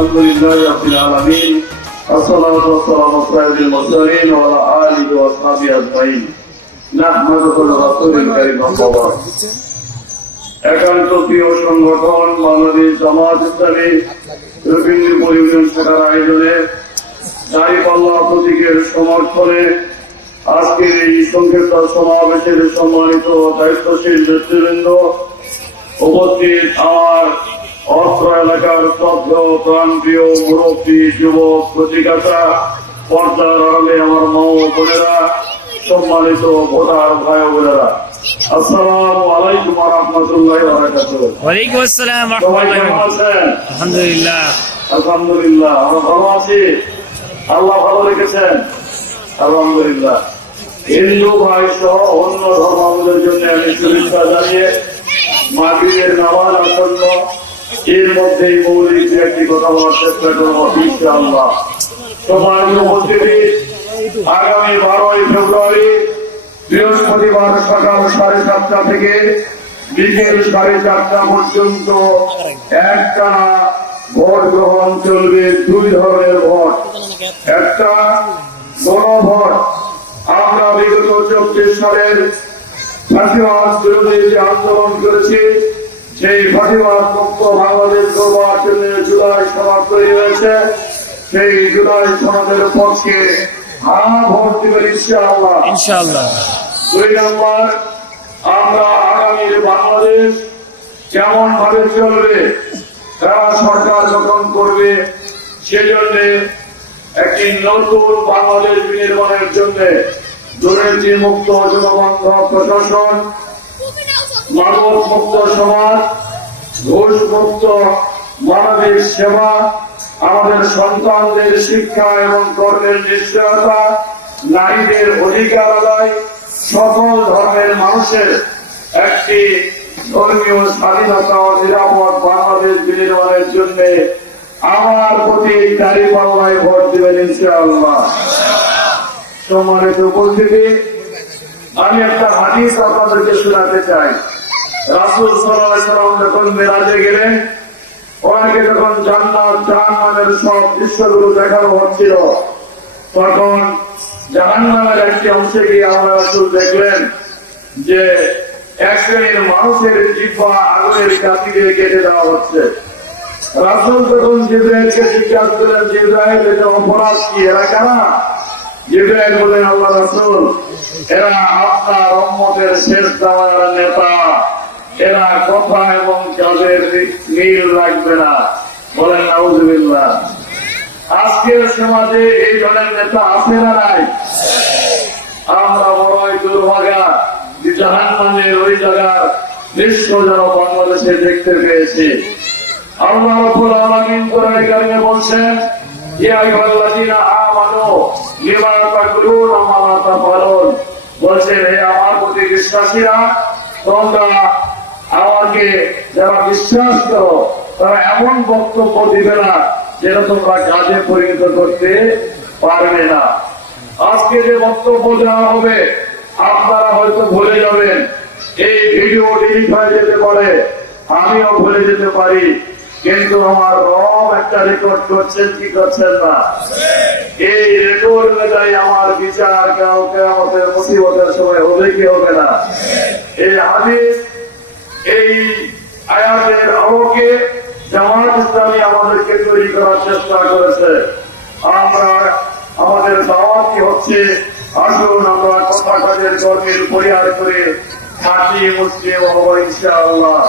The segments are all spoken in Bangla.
الحمد لله رب العالمين والصلاة والسلام على سيد المرسلين وعلى آله وأصحابه أجمعين نحمده ونستعينه الكريم والصواب একান্ত প্রিয় সংগঠন বাংলাদেশ জামাত ইসলামী রবীন্দ্র পরিবেশন শাখার আয়োজনে দাঁড়িপাল্লা প্রতীকের সমর্থনে আজকের এই সংক্ষিপ্ত সমাবেশের সম্মানিত দায়িত্বশীল নেতৃবৃন্দ, উপস্থিত আমার অত্র এলাকার শ্রদ্ধ প্রাণপ্রিয় মুরব্বী যুবক প্রতিকাতা, পর্দার আড়ালে আমার মা ও বোনেরা, সম্মানিত ভোটার ভাই বোনেরা, আসসালামু আলাইকুম ওয়া রাহমাতুল্লাহি ওয়া বারাকাতুহু। ওয়ালাইকুম আসসালাম ওয়া রাহমাতুল্লাহি ওয়া বারাকাতুহু। আলহামদুলিল্লাহ আলহামদুলিল্লাহ আমরা ভালো আছি, আল্লাহ ভালো রেখেছেন আলহামদুলিল্লাহ। হিন্দু ভাই সহ অন্য ধর্মাবলম্বীদের জন্য আমি শুভেচ্ছা জানিয়ে মাগরিবের নামাজ আসন্ন, এর মধ্যেই মৌলিক একটি কথা বলার চেষ্টা করবো ইনশাআল্লাহ। সম্মানিত উপস্থিতি, আগামী 12ই ফেব্রুয়ারি বৃহস্পতিবার সকাল 7:30 থেকে বিকেল 4:30 পর্যন্ত একটানা ভোট গ্রহণ চলবে। দুই ধরনের ভোট, একটা গণভোট। আমরা বিগত 24 সালের ফাঁসিবাদ বিরোধী যে আন্দোলন করেছি, সেই ফাঁসিবাদ মুক্ত বাংলাদেশ গড়বার জন্য জুলাই সনদ তৈরি হয়েছে। সেই জুলাই সনদের পক্ষে ভোট দিবেন ইনশাআল্লাহ ইনশাআল্লাহ। 2 নম্বর, আমরা আগামীর বাংলাদেশ কেমন ভাবে চলবে, কারা সরকার গঠন করবে, সেজন্য একটি নতুন বাংলাদেশ নির্মাণের জন্য দুর্নীতি মুক্ত জনবান্ধব প্রশাসন, মানব মুক্ত সমাজ, ঘুষ মুক্ত মানবিক সেবা, আমাদের সন্তানদের শিক্ষা এবং কর্মের নিশ্চয়তা, নারীদের অধিকার আদায়, সকল ধর্মের মানুষের একটি ধর্মীয় স্বাধীনতা ও নিরাপদ বাংলাদেশ বিনির্মাণের জন্য আমার প্রতি দাঁড়িপাল্লায় ভোট দিবেন ইনশাআল্লাহ। সম্মানিত উপস্থিতি, আমি একটা হাদিস আপনাদেরকে শোনাতে চাই। রাসূল সাল্লাল্লাহু আলাইহি ওয়াসাল্লাম যখন মেরাজে গেলেন, ওনাকে যখন জান্নাত জাহান্নামের সব দৃশ্যগুলো দেখানো হচ্ছিল, তখন জাহান্নামের একটি অংশে গিয়ে আমরা রাসূল দেখলেন যে এক শ্রেণীর মানুষের জিহ্বা আগুনের কাঠি দিয়ে কেটে দেওয়া হচ্ছে। রাসূল তখন জিবরাইলকে জিজ্ঞাসা করলেন, জিবরাইল, এটা অপরাধ কি, এরা কারা? জিবরাইল বললেন, আল্লাহ রাসূল, এরা আপনার উম্মতের শেষ জামানার নেতা, এরা কথা এবং কাজের মিল রাখবে না। বলেন নাউযুবিল্লাহ। আজকের সমাজে এই ধরনের নেতা আছে না নাই? আমরা বড়ই দুর্ভাগা যে জাহান্নামের ওই জায়গার দৃশ্য যেন বাংলাদেশে দেখতে পেয়েছি। আল্লাহ রাব্বুল আলামিন কোরআনে কারিমে বলছেন, ইয়া আইয়ুহাল্লাযীনা আমানু লিমা তাকুলুনা মা লা তাফআলুন। বলছেন, হে আমার প্রতি বিশ্বাসীরা, তোমরা আমাকে যারা বিশ্বাস করো তারা এমন বক্তব্য দিবে না যেটা তোমরা কাজে পরিণত করতে পারবে না। আজকে যে বক্তব্য দেওয়া হবে আপনারা হয়তো ভুলে যাবেন, এই ভিডিও ডিলিট হয়ে যেতে পারে, আমিও ভুলে যেতে পারি, কিন্তু আমার রব একটা রেকর্ড করছেন কি করছেন না? এই রেকর্ড অনুযায়ী আমার বিচার কাউকে আমাদের মুসিবতের সময় হবে কি হবে না? এই হাদিস, এই আয়াতের আলোকে জামাত ইসলামী আমাদেরকে তৈরি করার চেষ্টা করেছে। আমরা আমাদের দাওয়াত হচ্ছে, আসুন আমরা কথা কাজের কর্মের পরিহার করে খাঁটি মুসলিম হব ইনশাআল্লাহ।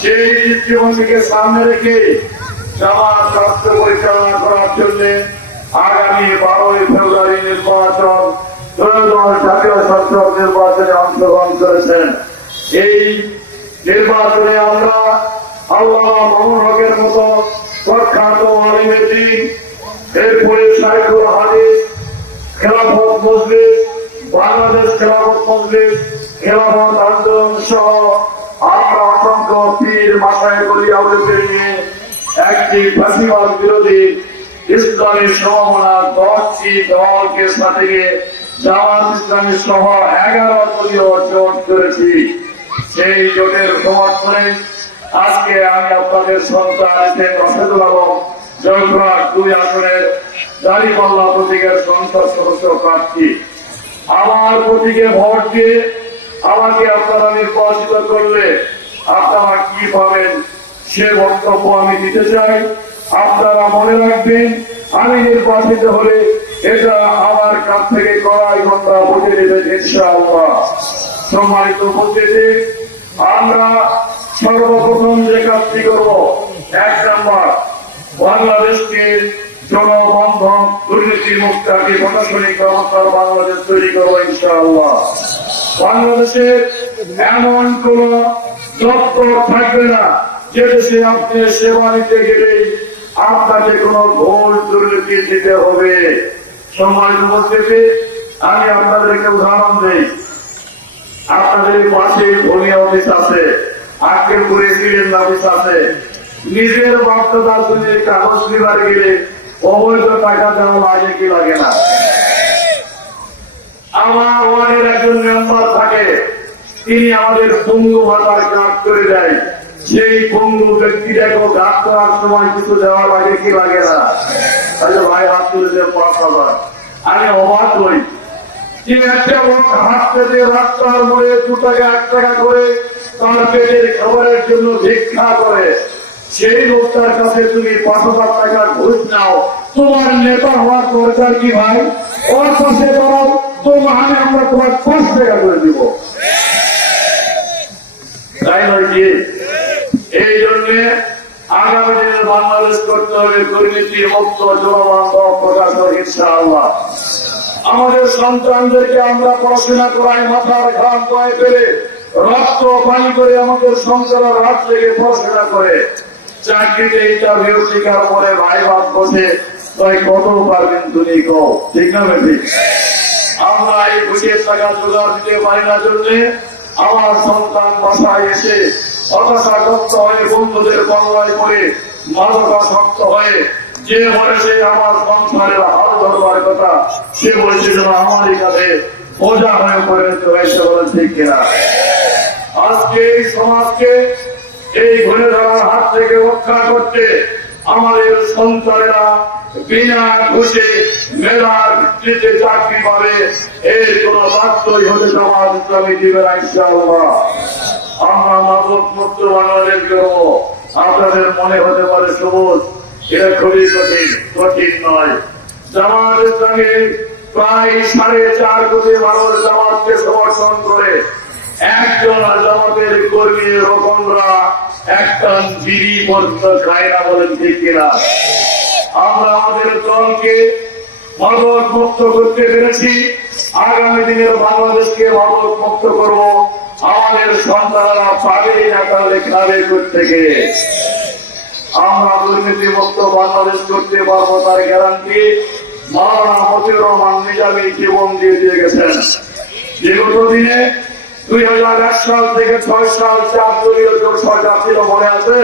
সেই দৃষ্টিভঙ্গিকে সামনে রেখে জামাত রাষ্ট্র পরিচালনা করার জন্য আগামী 12ই ফেব্রুয়ারি নির্বাচন, ত্রয়োদশ জাতীয় সংসদ নির্বাচনে অংশগ্রহণ করেছেন। এই নির্বাচনে আমরা আল্লামা মামুনুল হকের মতো প্রখ্যাত আলিমের দিন, এরপরে শাইখুল হাদিস, খেলাফত মজলিস, বাংলাদেশ খেলাফত মজলিস, খেলাফত আন্দোলন সহ আমরা অসংখ্য পীর মাশায়েখ আউলিয়াদের নিয়ে একটি ফাঁসিবাদ বিরোধী ইসলামী সমমনা 10টি দলকে সাথে জামাত ইসলামী সহ 11 দলীয় জোট করেছি। সেই জোটের সমর্থনে আজকে আমি আপনাদের সন্তান অসেদুল আলম জয়পুরহাট 2 আসনের দাঁড়িপাল্লা প্রতীকের সংসদ সদস্য প্রার্থী। আমার প্রতীকে ভোট দিয়ে আমাকে আপনারা নির্বাচিত করলে আপনারা কি পাবেন সে বক্তব্য আমি দিতে চাই। আপনারা মনে রাখবেন, আমি নির্বাচিত হলে এটা আমার কাছ থেকে কড়াই ঘন্টা বুঝে দেবেন ইনশাআল্লাহ। সম্মানিত উপস্থিতি, আমরা সর্বপ্রথম যে কাজটি করব, 1 নম্বর, বাংলাদেশকে জনবন্ধন দুর্নীতি মুক্ত একটি প্রশাসনিক ব্যবস্থার বাংলাদেশ তৈরি করবো ইনশাআল্লাহ। বাংলাদেশে এমন কোন দপ্তর থাকবে না যে দেশে আপনি সেবা নিতে গেলেই আপনাকে কোন ঘোর দুর্নীতি দিতে হবে। সম্মানিত উপস্থিতি, আমি আপনাদেরকে উদাহরণ দিই। আপনাদের পাশে ভূমি অফিস আছে, আক্কেলপুরে সিলেন্ড অফিস আছে। নিজের বাধ্যতার জন্য কাগজ নিবার গেলে অবৈধ টাকা দেওয়া লাগে কি লাগে না? আমার ওয়ার্ডের একজন মেম্বার থাকে, তিনি আমাদের পঙ্গু ভাতার কাজ করে দেয়। সেই পঙ্গু ব্যক্তিটাকেও কাজ করার সময় কিছু দেওয়া লাগে কি লাগে না? তাহলে ভাই হাত তুলে দেন 5,000। আমি অবাক হই, যে একটা লোক হাত পেতে রাস্তার মোড়ে 2 টাকা 1 টাকা করে তার পেটের খাবারের জন্য ভিক্ষা করে, সেই লোকটার কাছে তুমি 5,000 টাকা ঘুষ নাও। তোমার নেতা হওয়ার দরকার কি ভাই? ওর পাশে দাঁড়াও, আমরা তোমার 5 টাকা করে দিব, তাই নয় কি? এই জন্য আগামী দিনে বাংলাদেশ করতে হবে দুর্নীতি মুক্ত জনবান্ধব প্রশাসন ইনশাআল্লাহ। আমাদের সন্তানদেরকে আমরা পড়াশোনা করাই, মাথার ঘাম পায়ে ফেলে রক্ত পানি করে আমাদের সন্তানরা রাত থেকে পড়াশোনা করে চাকরিতে ইন্টারভিউ টিকার পরে ভাই বাপ বসে তাই কত পারবেন তুমি কও, ঠিক না বেশি? আমরা এই ঘুষের টাকা জোগাড় দিতে পারি না জন্য আমার সন্তান বাসায় এসে হতাশাগ্রস্ত হয়ে বন্ধুদের বাংলায় করে মাদকাসক্ত হয়ে যে বয়সে আমার সংসারের হাল ধরবার কথা সে বয়সে যেন আমারই কাছে বোঝা হয়ে পরিণত হয়েছে, বলে ঠিক কিনা? আজকে এই সমাজকে এই ঘুরে ধরার হাত থেকে রক্ষা করতে আমাদের সন্তানেরা বিনা ঘুষে মেধার ভিত্তিতে চাকরি পাবে, এর কোন বাধ্যই হতে সমাজ ইসলামী দিবে না ইনশাআল্লাহ। আমরা মাদক মুক্ত বাংলাদেশ করব। আপনাদের মনে হতে পারে সবুজ, এটা খুবই কঠিন নয়। জামাত ইসলামী প্রায় 4.5 কোটি মানুষ জামাতকে সমর্থন করে। একজন জামাতের কর্মী রকমরা একটা বিড়ি পর্যন্ত খায় না, বলেন ঠিক কিনা? আমরা আমাদের দলকে মাদক মুক্ত করতে পেরেছি। আগামী দিনের বাংলাদেশকে মাদক মুক্ত করব। আমাদের সন্তানরা পাবে না, তাহলে খাবে থেকে। আমরা দুর্নীতি মুক্ত বাংলাদেশ করতে পারবো, তার গ্যারান্টি মাওলানা মতিউর রহমান নিজামী জীবন দিয়ে গেছেন। বিগত দিনে 2001 সাল থেকে 6 সাল 4 দলীয় জোট সরকার ছিল, মনে আছে?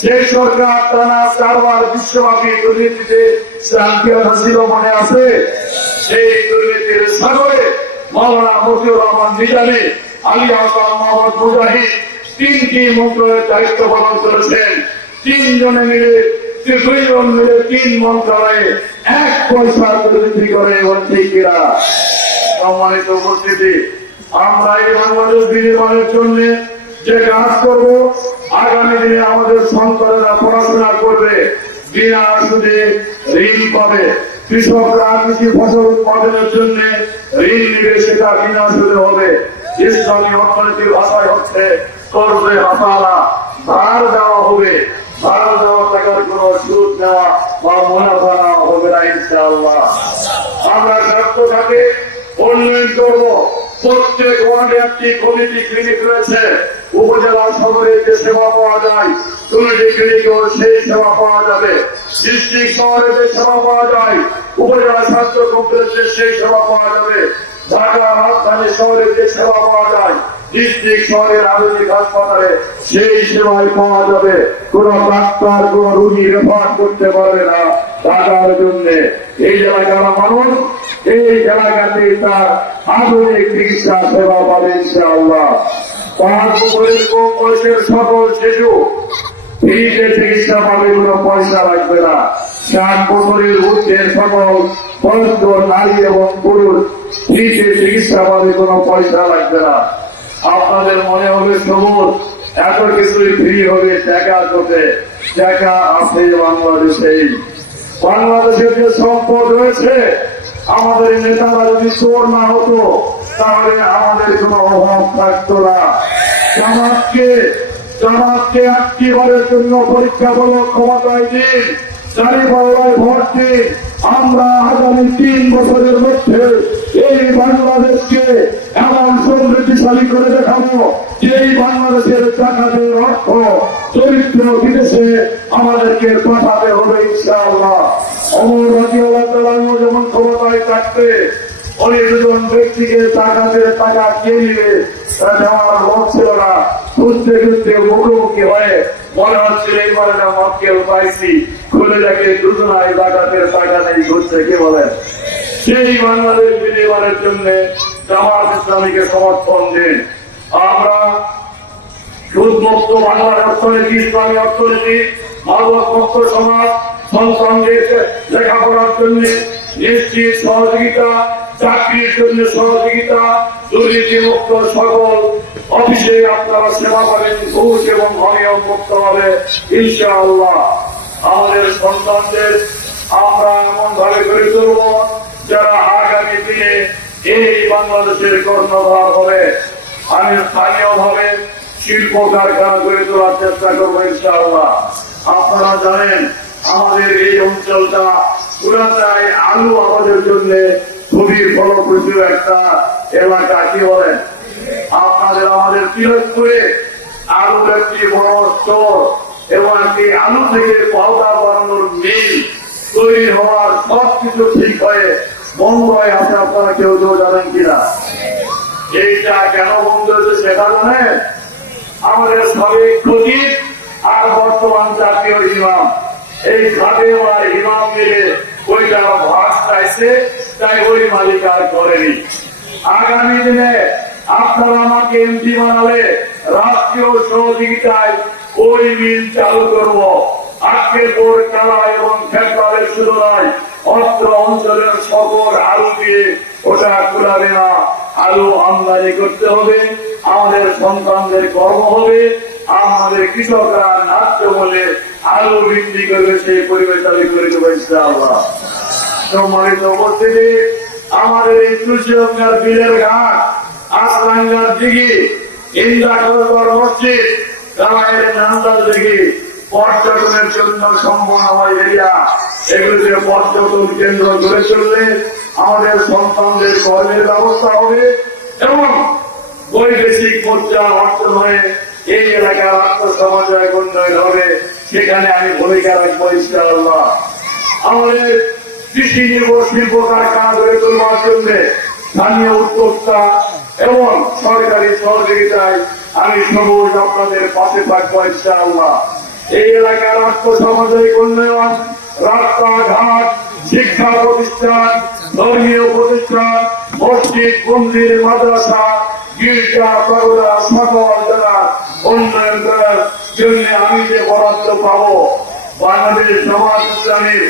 সেই সরকার টানা 4 বার বিশ্বব্যাপী দুর্নীতিতে চ্যাম্পিয়ন ছিল, মনে আছে? সেই দুর্নীতির সাগরে মাওলানা মতিউর রহমান নিজামী, আলী আহসান মোহাম্মদ মুজাহিদ 3টি মন্ত্রণালয়ের দায়িত্ব পালন করেছেন। 3 জনে মিলে 2 জন মিলে 3 মন্ত্রণালয়ে 1 পয়সা দুর্নীতি করে, বন্ধুরা। সম্মানিত উপস্থিতি, আমরা এই বাংলাদেশ বিনির্মাণের জন্য যে কাজ করব, আগামী দিনে আমাদের সন্তানেরা পড়াশোনা করবে, বিনা সুদে ঋণ পাবে। কৃষকরা কৃষি ফসল উৎপাদনের জন্য ঋণ নিবে, সেটা বিনা সুদে হবে। ইসলামী অর্থনীতির ভাষায় হচ্ছে করবে হাসানা, ধার দেওয়া হবে। ধার দেওয়া টাকার কোন সুদ নেওয়া বা মুনাফা নেওয়া হবে না ইনশাআল্লাহ। আমরা স্বাস্থ্যটাকে উন্নয়ন করব। প্রত্যেক ওয়ার্ডে একটি কমিটি ক্লিনিক রয়েছে। উপজেলা শহরে যে সেবা পাওয়া যায়, কমিটি ক্লিনিকেও সেই সেবা পাওয়া যাবে। ডিস্ট্রিক্ট শহরে যে সেবা পাওয়া যায়, উপজেলা স্বাস্থ্য কমপ্লেক্সে সেই সেবা পাওয়া যাবে। ঢাকা রাজধানী শহরে যে সেবা পাওয়া যায়, ডিস্ট্রিক্ট শহরের আধুনিক হাসপাতালে সেই সেবাই পাওয়া যাবে। কোন ডাক্তার কোন রোগী রেফার করতে পারবে না টাকার জন্য। এই এলাকার মানুষ এই এলাকাতে তার আধুনিক চিকিৎসা সেবা পাবে ইনশাআল্লাহ। 5 বছরের কম বয়সের সকল শিশু ফ্রিতে চিকিৎসা পাবে, কোনো পয়সা লাগবে না। 60 বছরের ঊর্ধ্বের সকল বয়স্ক নারী এবং পুরুষ ফ্রিতে চিকিৎসা পাবে, কোনো পয়সা লাগবে না। আপনাদের মনে হবে সবুজ, এত কিছুই ফ্রি হবে, টাকা কোথায়? টাকা আছে বাংলাদেশে। বাংলাদেশের যে সম্পদ রয়েছে, আমাদের নেতারা যদি চোর না হতো তাহলে আমাদের কোনো অভাব থাকতো না। জামাতকে 8টি বারের জন্য পরীক্ষা বলো, ক্ষমতায় দিন, চারিপাল্লায় ভোট দিন। আমরা আগামী 3 বছরের মধ্যে এই বাংলাদেশকে এমন সমৃদ্ধিশালী করে দেখাবো যে এই বাংলাদেশের টাকাদের অর্থ চরিত্র বিদেশে আমাদেরকে পাঠাতে হবে ইনশাআল্লাহ। অমর রাদিয়াল্লাহু তাআলা যেমন ক্ষমতায় থাকতে ওই দুজন ব্যক্তিকে টাকা কে নিবে তা নেওয়ার লোক ছিল না। খুঁজতে খুঁজতে মুখোমুখি হয়ে মনে হচ্ছিল এইবারে না মক্কেল পাইছি, খুলে দেখে দুজনায় টাকা নেই, ঘুরছে। কে বলেন? সেই বাংলাদেশ বিনির্মাণের জন্য জামাত ইসলামীকে সমর্থন দিন। আমরা সুদমুক্ত বাংলার অর্থনীতি, ইসলামী অর্থনীতি, মাদকমুক্ত সমাজ, সন্তানদের লেখাপড়ার জন্য নিশ্চিত সহযোগিতা, চাকরির জন্য সহযোগিতা, দুর্নীতিমুক্ত সকল অফিসে আপনারা সেবা পাবেন ঘুষ এবং অনিয়ম মুক্ত হবে ইনশাআল্লাহ। আমাদের সন্তানদের আমরা এমন ভাবে গড়ে তুলব যারা আগামী দিনে এই বাংলাদেশের কর্ণধার হবে। আমি স্থানীয় ভাবে শিল্প কারখানা গড়ে তোলার চেষ্টা করবো ইনশাআল্লাহ। আপনারা জানেন আমাদের এই অঞ্চলটা পুরাটাই আলু আবাদের জন্য খুবই ফলপ্রসূ একটা এলাকা। কি বলেন? আপনাদের আমাদের পিরোজপুরে আলুর একটি বড় স্টোর এবং একটি আলু থেকে পাউডার বানানোর মিল তৈরি হওয়ার সবকিছু ঠিক হয়ে বন্ধ হয়ে আছে। আপনারা কেউ জানেন কিনা? এইটা কেন বন্ধ হয়েছে সেটা জানেন? আমাদের সাবেক খতিব আর বর্তমান জাতীয় ইমাম, এই খাদেম আর ইমাম মিলে ওইটা ভাগ চাইছে, তাই ওই মালিক আর করেনি। আগামী দিনে আপনারা আমাকে এমপি বানালে রাষ্ট্রীয় সহযোগিতায় ওই মিল চালু করব। আজকের পর কালা এবং ফেটবারের শুরু নয়, অস্ত্র অঞ্চলের সকল আলু দিয়ে ওটা কুলাবে না। আলু আমদানি করতে হবে, আমাদের সন্তানদের কর্ম হবে, আমাদের কৃষকরা ন্যায্য বলে আলু বিক্রি করবে, সেই পরিবেশ চালু করে দেবো ইনশাআল্লাহ। সম্মানিত উপস্থিতি, আমাদের এই তুলসীগঙ্গার বিলের ঘাট, আসরাঙ্গার দিঘি, ইন্দ্রাকর মসজিদ, রামায়ের নান্দাল দিঘি পর্যটনের জন্য সম্ভাবনাময় এরিয়া, এগুলিতে পর্যটন কেন্দ্র গড়ে চললে আমাদের সন্তানদের কর্মের ব্যবস্থা হবে এবং বৈদেশিক মুদ্রা অর্জন হয়ে এই এলাকার আত্মসমাজের উন্নয়ন হবে। সেখানে আমি ভূমিকা রাখবো ইনশাআল্লাহ। আমাদের কৃষি নির্ভর শিল্প কারখানা গড়ে তোলবার জন্য স্থানীয় উদ্যোক্তা এবং সরকারি সহযোগিতায় আমি সবুজ আপনাদের পাশে থাকবো ইনশাআল্লাহ। এই এলাকার আত্মসামাজিক উন্নয়ন, রাস্তাঘাট, শিক্ষা প্রতিষ্ঠান, ধর্মীয় প্রতিষ্ঠান, মসজিদ, মন্দির, মাদ্রাসা, গির্জা, পাগোড়া সকল যারা উন্নয়ন করার জন্য আমি যে বরাদ্দ পাবো, বাংলাদেশ জামাত ইসলামীর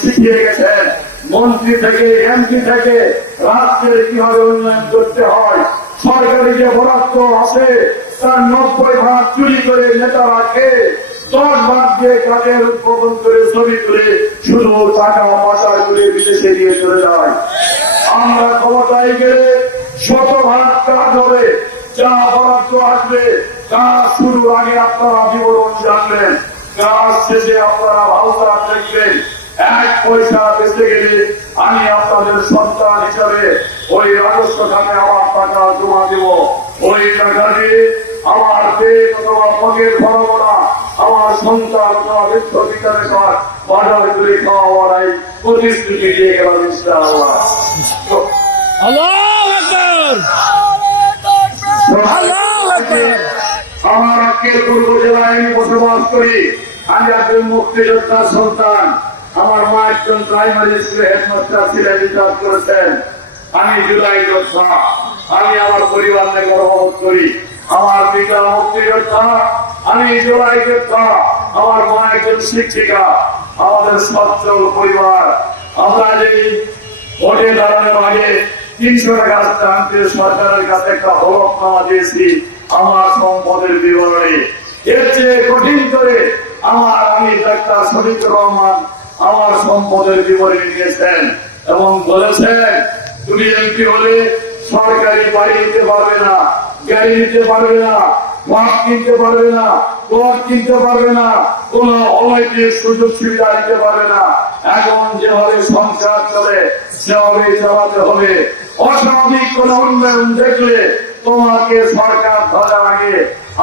শিখিয়ে গেছেন। মন্ত্রী থেকে এমপি থেকে রাষ্ট্রের কিভাবে উন্নয়ন করতে হয়, সরকারি যে বরাদ্দ আছে তার 90 ভাগ চুরি করে নেতারা খেয়ে 10 ভাগ দিয়ে কাজের উদ্বোধন করে ছবি তুলে শুধু টাকা পাচার করে বিদেশে দিয়ে চলে যায়। আমরা ক্ষমতায় গেলে 100 ভাগ কাজ হবে, যা বরাদ্দ আসবে কাজ শুরুর আগে আপনারা বিবরণ জানবেন, কাজ শেষে আপনারা ভাবনা দেখবেন। 1 পয়সা বেঁচে গেলে আমি আপনাদের সন্তান হিসাবে ওই রাজস্ব খাতে আমার টাকা জমা দেব। ওই টাকা দিয়ে আমার পেট অথবা পকেট ভরাবো না, আমার সন্তান অথবা বৃদ্ধ বিকারে বাজার করে খাওয়াবার এই প্রতিশ্রুতি দিয়ে গেলাম ইনশাআল্লাহ। আল্লাহু আকবার, আল্লাহু আকবার। আমার আক্কেলপুর উপজেলায় আমি বসবাস করি। আমি একজন মুক্তিযোদ্ধার সন্তান। আমার মা একজন প্রাইমারি স্কুলে হেডমাস্টার ছিলেন, রিটায়ার করেছেন। আমি জুলাই যোদ্ধা। আমি আমার পরিবার নিয়ে গর্ববোধ করি। আমার পিতা মুক্তিযোদ্ধা, আমি জোড়াই যোদ্ধা, আমার মা একজন শিক্ষিকা, আমাদের সচ্ছল পরিবার। আমরা যে ভোটে দাঁড়ানোর আগে 300 টাকা আনতে সরকারের কাছে একটা হলফনামা দিয়েছি আমার সম্পদের বিবরণী। এর চেয়ে কঠিন করে আমি ডাক্তার শফিকুর রহমান আমার সম্পদের বিবরণী দিয়েছেন এবং বলেছেন তুমি এমপি হলে সরকারি বাড়ি নিতে পারবে না, গাড়ি নিতে পারবে না, ঘর কিনতে পারবে না, ঘর কিনতে পারবে না, কোন অনৈতিক সুযোগ সুবিধা দিতে পারবে না। এখন যেভাবে সংসার চলে সেভাবে চালাতে হবে। অস্বাভাবিক কোন উন্নয়ন দেখলে তোমাকে সরকার ধরার আগে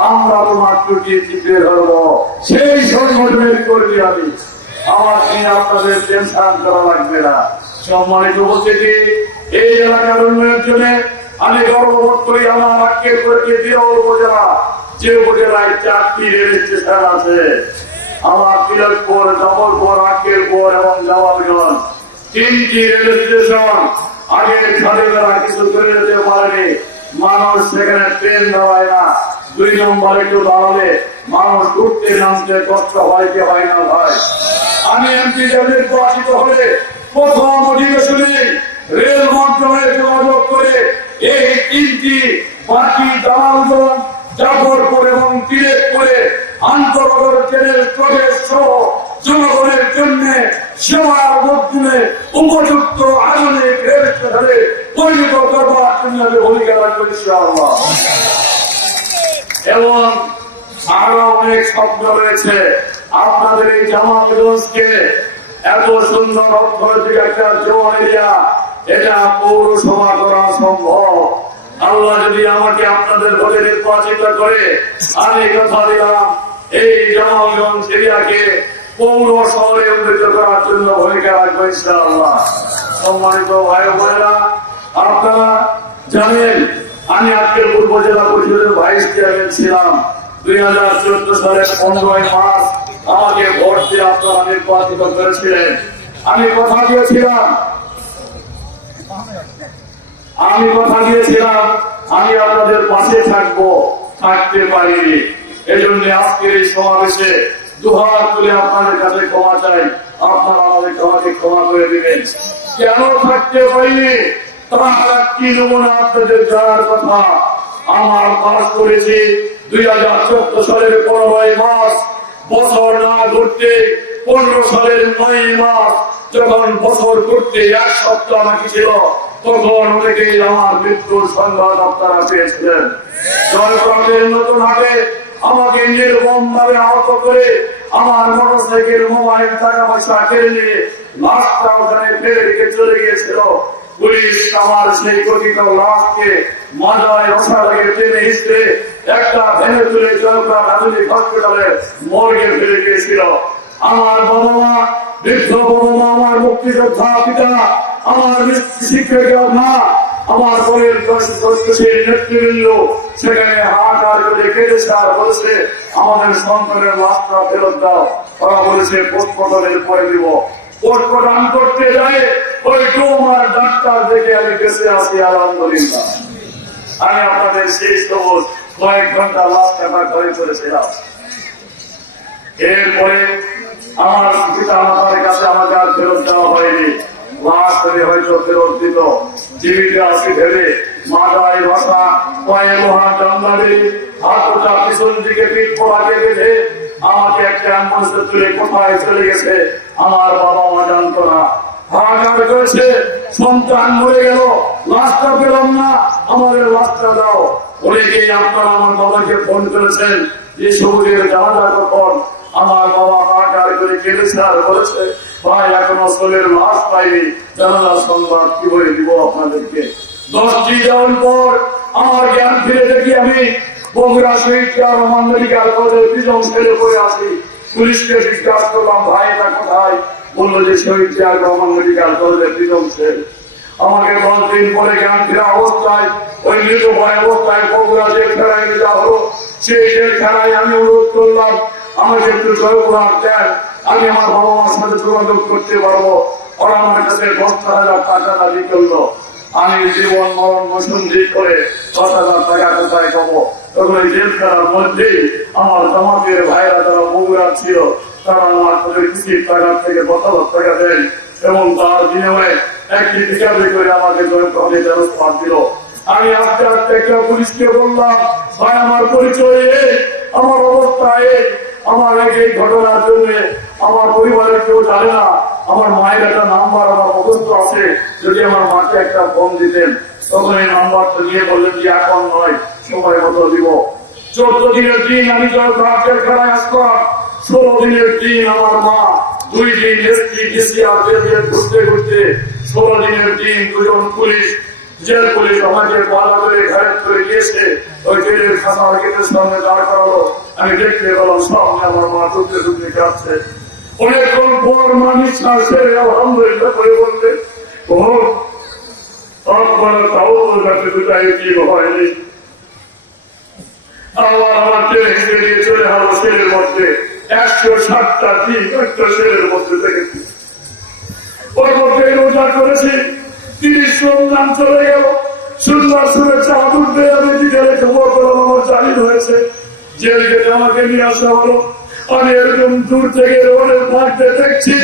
আমরা তোমার টুটি চিপে ধরবো। সেই সংগঠনের কর্মী আমি। আমার নিয়ে আপনাদের টেনশন করা লাগবে না। সম্মানিত উপস্থিতি, এই এলাকার উন্নয়নের জন্য আমি গর্ববোধ করি। আমার আজকের দিরাল উপজেলা, যে উপজেলায় 4টি রেল স্টেশন আছে, আমার তিলকপুর, জবলপুর, আক্কেলপুর এবং জওয়াবগঞ্জ 3টি রেল স্টেশন আগে স্বাধীনতা কিছু করে যেতে পারেনি। মানুষ সেখানে ট্রেন দাঁড়ায় না। 2 নম্বরে একটু দাঁড়ালে মানুষ উঠতে নামতে কষ্ট হয় কি হয় না ভাই? আমি এমপি নির্বাচিত হলে প্রথম অধিবেশনে রেল মন্ত্রণালয়ে যোগাযোগ করে এই 3টি বাকি দালালগঞ্জ, জাফরপুর এবং তিলেকপুরে আন্তর্জাতিক ট্রেনের প্রবেশ সহ জনগণের জন্য সেবার মাধ্যমে উপযুক্ত আধুনিক রেল স্টেশনে পরিণত করবার জন্য আমি ভূমিকা রাখবো ইনশাআল্লাহ। এবং আরো অনেক স্বপ্ন রয়েছে। আপনাদের এই জামালগঞ্জকে এত সুন্দর অর্থনৈতিক একটা জোন এরিয়া, এটা পৌরসভা করা সম্ভব। আল্লাহ যদি আমাকে আপনাদের ভোটে নির্বাচিত করে, আমি কথা দিলাম এই জামালগঞ্জ এরিয়াকে পৌর শহরে উন্নীত করার জন্য ভূমিকা রাখবো ইনশাআল্লাহ। সম্মানিত ভাই বোনেরা, আপনারা জানেন আমি আজকের উপজেলা পরিষদের ভাইস চেয়ারম্যান ছিলাম। 2014 সালের 15 মার্চ আমাকে ভোট দিয়ে আপনারা নির্বাচিত করেছিলেন। আমি কথা দিয়েছিলাম আমি আপনাদের পাশে থাকবো, থাকতে পারিনি। এই জন্য আজকের এই সমাবেশে দুহাত তুলে আপনাদের কাছে ক্ষমা চাই। আপনারা আমাকে ক্ষমা করে দিবেন। কেন থাকতে পারিনি তার কি নমুনা আপনাদের জানার কথা। আমার পাস করেছি 2014 সালের 15 মার্চ, বছর না ঘুরতে 15 সালের 9 মার্চ, যখন বছর ঘুরতে 1 সপ্তাহ বাকি ছিল, তখন অনেকেই আমার মৃত্যুর সংবাদ আপনারা পেয়েছিলেন। জয়পুরের নতুন হাটে আমাকে নির্মম ভাবে আহত করে আমার মোটরসাইকেল, মোবাইল, টাকা পয়সা কেড়ে নিয়ে লাশটা ওখানে ফেলে রেখে চলে গিয়েছিল। পুলিশ আমার সেই কথিত লাশকে মাজায় রসা লাগে টেনে হিসতে একটা ভেঙে তুলে জয়পুর আধুনিক হসপিটালে মর্গে ফেলে গিয়েছিল। আমার বাবা মা, বৃদ্ধ বাবা মা, আমার মুক্তিযোদ্ধা পিতা, আমার শিক্ষক মা, আমার বোনের নেতৃবৃন্দ সেখানে হাহাকার করে কেঁদেছে আর বলেছে আমাদের সন্তানের লাশটা ফেরত দাও। ওরা বলেছে পোস্টমর্টমের পরে দিব। পোস্টমর্টম করতে যায় ওই তোমার ডাক্তার দেখে আমি বেঁচে আছি আলহামদুলিল্লাহ। আমি আপনাদের সেই সবুজ কয়েক ঘন্টা লাশটা ঘরে করেছিলাম। এরপরে আমার পিতা মাতার কাছে আমাকে আর ফেরত দেওয়া হয়নি। লাশ হয়তো ফেরত দিত। জীবিত আছি ভেবে মাথায় বসা, পায়ে লোহা জানলারে, হাতটা পিছন দিকে পিঠ পোড়াকে বেঁধে আমাকে একটা অ্যাম্বুলেন্সে তুলে কোথায় চলে গেছে আমার বাবা মা জানতো না। হাহাকার করেছে, সন্তান মরে গেল, লাশটা পেলাম না, আমাদের লাশটা দাও। অনেকেই আপনারা আমার বাবাকে ফোন করেছেন যে সবুজের জানাজা কখন। আমার বাবা হাহাকার করে কেঁদেছে আর বলেছে ভাই এখনো ছেলের লাশ পাইনি, জানাজার সংবাদ কি বলে দিব আপনাদেরকে। 10টি যাওয়ার পর আমার জ্ঞান ফিরে দেখি আমি বগুড়া শহীদ জিয়াউর রহমান মেডিকেল কলেজের পিছন ছেড়ে পড়ে আসি। পুলিশকে জিজ্ঞাসা করলাম ভাই এটা কোথায়? বললো যে শহীদ জিয়াউর রহমান মেডিকেল কলেজের পিছন ছেড়ে। আমাকে 10 দিন পরে জ্ঞান ফিরা অবস্থায় ওই নিরুপায় অবস্থায় বগুড়া জেলখানায় নিয়ে যাওয়া হলো। সেই জেলখানায় আমি অনুরোধ করলাম আমাকে একটু জয়পুরহাট দেন, আমি আমার বাবা মার সাথে যোগাযোগ করতে পারবো। ওরা আমার কাছে 10,000 টাকা দাবি করলো। আমি জীবন মরণ বসুন্ধি করে 10,000 টাকা কোথায় পাবো? তখন ওই জেলখানার মধ্যেই আমার জামাতের ভাইরা যারা বগুড়া ছিল তারা আমার কাছে কিস্তির টাকা থেকে 10,000 টাকা দেন এবং তার বিনিময়ে একটি হিসাবে করে আমাকে ব্যবস্থা দিল। আমি আস্তে আস্তে একটা পুলিশকে বললাম, ভাই আমার পরিচয় এই, আমার অবস্থা এই, আমার এই ঘটনার জন্য আমার পরিবারের কেউ জানে না, আমার মায়ের একটা নাম্বার আমার মুখস্থ আছে, যদি আমার মাকে একটা ফোন দিতেন। তখন এই নাম্বারটা নিয়ে বললেন যে এখন নয়, সময় মতো দিব। 14 দিনের দিন আমি যখন জেলখানায় আসলাম, 16 দিনের দিন আমার মা 2 দিন এসপি ডিসি আর ঘুরতে ঘুরতে 16 দিনের দিন 2জন পুলিশ জেল পুলিশ আমাকে পালা করে ঘাট করে গিয়েছে। ওই জেলের খাতার গেটের সামনে দাঁড় করালো। আমি দেখতে পেলাম সামনে আমার মা ঢুকতে ঢুকতে কাঁদছে। অনেকক্ষণ পর মা নিঃশ্বাস ছেড়ে আলহামদুলিল্লাহ করে বললে, ও আপনারা তাও কাছে দুটাই জীব হয়নি। আমার ছেলে হেঁটে দিয়ে চলে গেল ছেলের মধ্যে 160টা দিন একটা ছেলের মধ্যে দেখেছি। ওর মধ্যে রোজা করেছি, 30 রমজান চলে গেল। সুন্দর শুভেচ্ছা আদর দিয়ে আমি বিকেলে খবর পেলাম আমার জামিন হয়েছে। জেল গেটে আমাকে নিয়ে আসা হলো। আমি এরকম দূর থেকে রোডের মাঠে দেখছি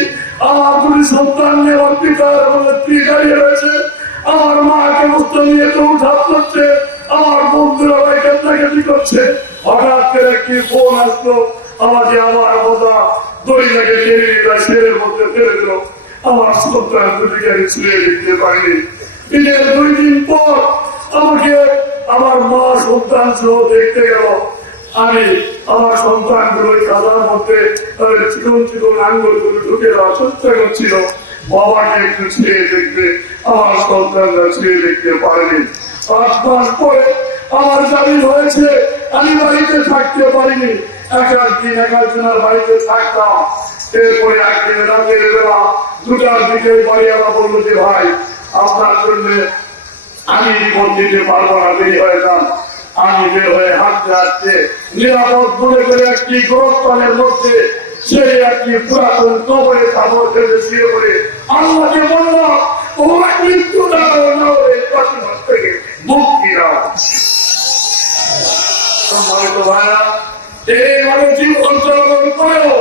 আমার 2 সন্তান নিয়ে আমার পিতার এবং স্ত্রী দাঁড়িয়ে রয়েছে। আমার মাকে মুক্ত নিয়ে তো উঠা করছে, আমার বন্ধুরা ভাই কান্নাকাটি করছে। হঠাৎ করে একটি ফোন আসলো, আমাকে আমার কথা দড়িটাকে টেনে নিয়ে ছেলের মধ্যে ফেলে দিল। আমার সন্তান দুটিকে আমি ছুঁয়ে দেখতে পারিনি। ঈদের 2 দিন পর আমাকে আমার মা সন্তান সহ দেখতে গেল। আমি আমার সন্তানগুলো কাদার মধ্যে তাদের চিকন চিকন আঙ্গুলগুলো ঢুকে দেওয়ার চেষ্টা করছিল। বাবাকে একটু ছুঁয়ে দেখতে আমার সন্তানরা ছুঁয়ে দেখতে পারেনি। 5 মাস পরে আমার জামিন হয়েছে। আমি বাড়িতে থাকতে পারিনি। একদিন একজনের বাড়িতে থাকতাম। এরপরে একদিন রাতের বেলা 2টার দিকে বাড়ি আমার বললো যে ভাই আপনার জন্য আমি রিপোর্ট দিতে পারবো না, দেরি হয়ে যান। আমি বের হয়ে হাঁটতে হাঁটতে নিরাপদ মনে করে একটি গোরস্থানের মধ্যে সেই একটি পুরাতন কবরে কাপড় ফেলে শুয়ে পড়ে আল্লাহকে বললাম, ও মৃত্যু দাও না থেকে মুক্তি দাও। সম্মানিত ভাইরা, এইভাবে জীবন যাপন করেও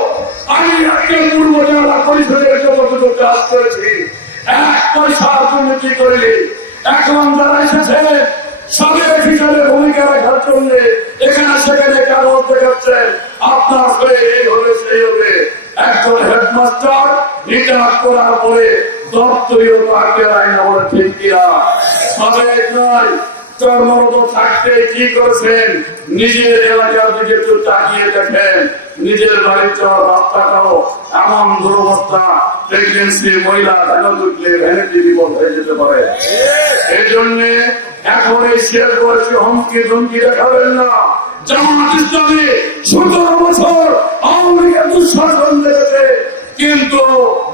আমি আজকের পূর্ব জেলা পরিষদের যতটুকু কাজ করেছি, 1 পয়সা দুর্নীতি করিনি। এখন যারা এসেছে সবের হিসাবে ভূমিকা রাখার জন্য এখানে সেখানে কাগজ দেখাচ্ছে আপনার হয়ে এই হবে সেই হবে। একজন হেডমাস্টার রিটায়ার করার পরে দপ্তরীয় তাকে আইন বলে ঠিক কিনা? সাবেক নয়, কর্মরত থাকতে কি করেছেন? নিজের এলাকার দিকে একটু তাকিয়ে দেখেন। নিজের বাড়ির যাওয়ার রাস্তাটাও এমন দুরবস্থা, প্রেগনেন্সি মহিলা ভ্যানে ঢুকলে ভ্যানিটি বিপদ হয়ে যেতে পারে। এই জন্য এখন এই শেষ বয়সে হুমকি ধুমকি দেখাবেন না। জামাত ইসলামী 17 বছর আওয়ামী লীগের দুঃশাসন দেখেছে, কিন্তু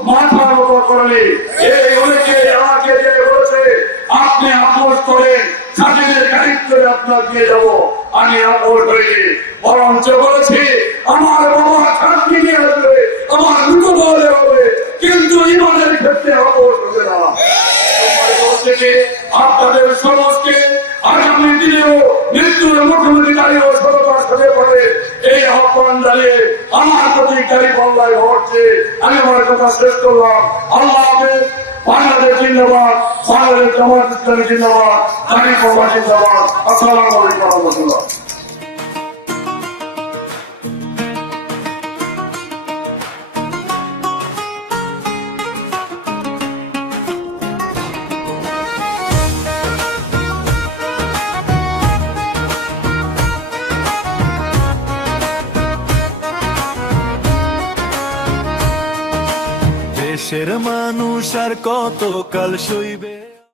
মাথা নত করেনি। এই অনেকে আমাকে যে বলেছে আপনি আপোষ করেন, স্বাধীনের দায়িত্বে আপনার দিয়ে যাবো, আমি আপোষ করিনি। বরঞ্চ বলেছি আমার বাবা শান্তি নিয়ে আসবে, আমার বিপদ হলে হবে, কিন্তু ইমানের ক্ষেত্রে আপোষ হবে না। আপনাদের সমাজকে আগামী দিনেও মৃত্যুর মুখোমুখি দাঁড়িয়েও সততার সাথে পড়ে এই আহ্বান দাঁড়িয়ে আমার প্রতি গাড়ি পাল্লায় হচ্ছে। আমি আমার কথা শেষ করলাম। আল্লাহ হাফেজ। বাংলাদেশ জিন্দাবাদ, বাংলাদেশ জামাত ইসলামী জিন্দাবাদ, তারিক বাবা জিন্দাবাদ। আসসালামু আলাইকুম ওয়া রাহমাতুল্লাহ। দেশের মানুষ আর কত কাল সইবে।